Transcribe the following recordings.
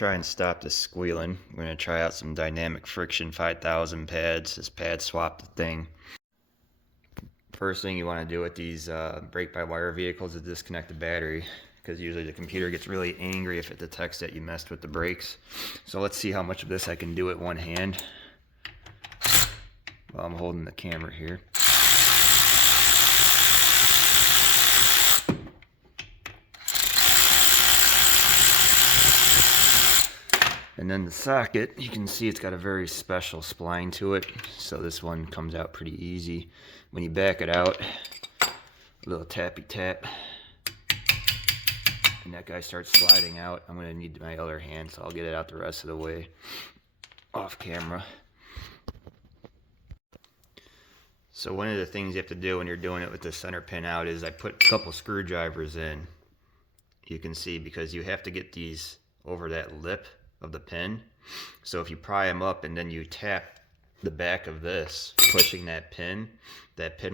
try and stop this squealing, we're going to try out some dynamic friction 5000 pads. This pad swap the thing. First thing you want to do with these brake-by-wire vehicles is disconnect the battery, because usually the computer gets really angry if it detects that you messed with the brakes. So let's see how much of this I can do with one hand while I'm holding the camera here. And then the socket, you can see it's got a very special spline to it, so this one comes out pretty easy. When you back it out, a little tappy tap, and that guy starts sliding out. I'm going to need my other hand, so I'll get it out the rest of the way off camera. So one of the things you have to do when you're doing it with the center pin out is I put a couple screwdrivers in. You can see, because you have to get these over that lip of the pin. So if you pry them up and then you tap the back of this, pushing that pin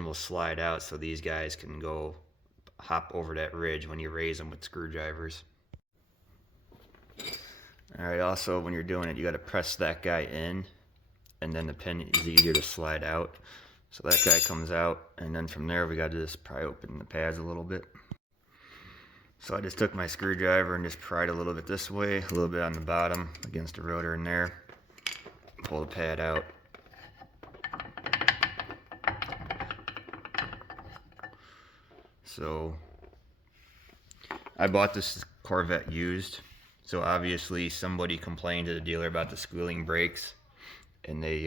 will slide out, so these guys can go hop over that ridge when you raise them with screwdrivers. Alright, also when you're doing it, you got to press that guy in, and then the pin is easier to slide out. So that guy comes out, and then from there we got to just pry open the pads a little bit. So I just took my screwdriver and just pried a little bit this way, a little bit on the bottom against the rotor in there. Pull the pad out. So I bought this Corvette used. So obviously somebody complained to the dealer about the squealing brakes, and they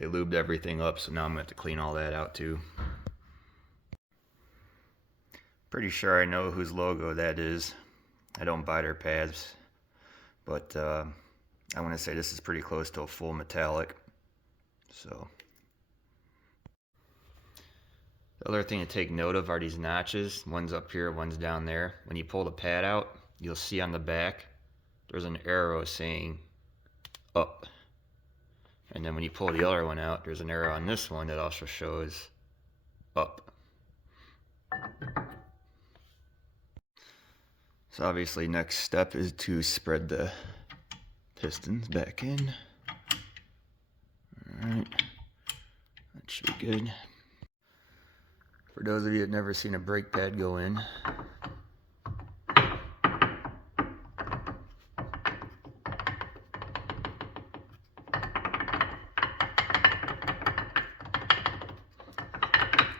lubed everything up, so now I'm going to have to clean all that out too. Pretty sure I know whose logo that is. I don't buy their pads, but I want to say this is pretty close to a full metallic. So the other thing to take note of are these notches. One's up here, one's down there. When you pull the pad out, you'll see on the back there's an arrow saying up. And then when you pull the other one out, there's an arrow on this one that also shows up. So obviously next step is to spread the pistons back in. Alright, that should be good. For those of you that have never seen a brake pad go in,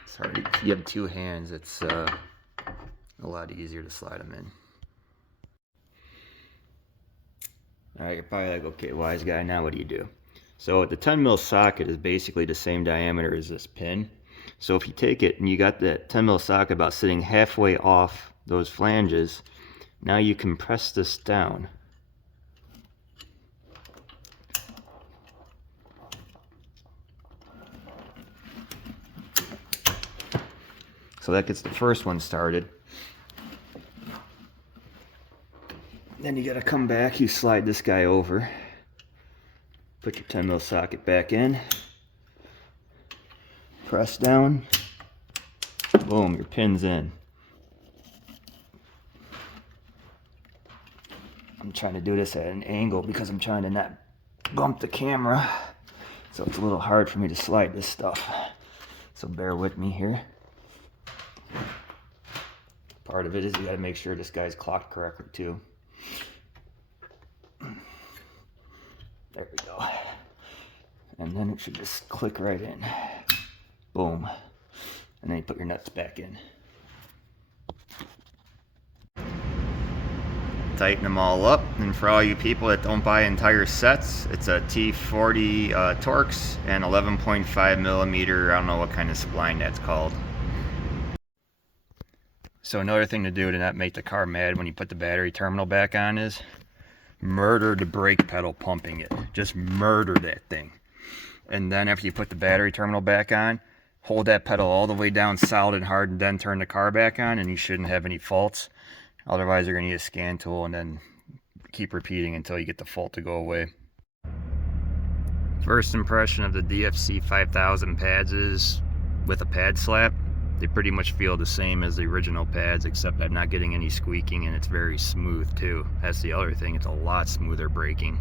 it's hard. If you have two hands, it's a lot easier to slide them in. Alright, you're probably like, okay, wise guy, now what do you do? So the 10 mil socket is basically the same diameter as this pin. So if you take it and you got that 10 mil socket about sitting halfway off those flanges, now you can press this down. So that gets the first one started. Then you got to come back, you slide this guy over, put your 10 mil socket back in, press down, boom, your pin's in. I'm trying to do this at an angle because I'm trying to not bump the camera, so it's a little hard for me to slide this stuff, so bear with me here. Part of it is you got to make sure this guy's clocked correctly too. There we go. And then it should just click right in. Boom. And then you put your nuts back in. Tighten them all up. And for all you people that don't buy entire sets, it's a T40 Torx and 11.5 millimeter, I don't know what kind of spline that's called. So another thing to do to not make the car mad when you put the battery terminal back on is murder the brake pedal pumping it. Just murder that thing. And then after you put the battery terminal back on, hold that pedal all the way down solid and hard, and then turn the car back on, and you shouldn't have any faults. Otherwise you're going to need a scan tool and then keep repeating until you get the fault to go away. First impression of the DFC5000 pads is with a pad slap. They pretty much feel the same as the original pads, except I'm not getting any squeaking, and it's very smooth too. That's the other thing, it's a lot smoother braking.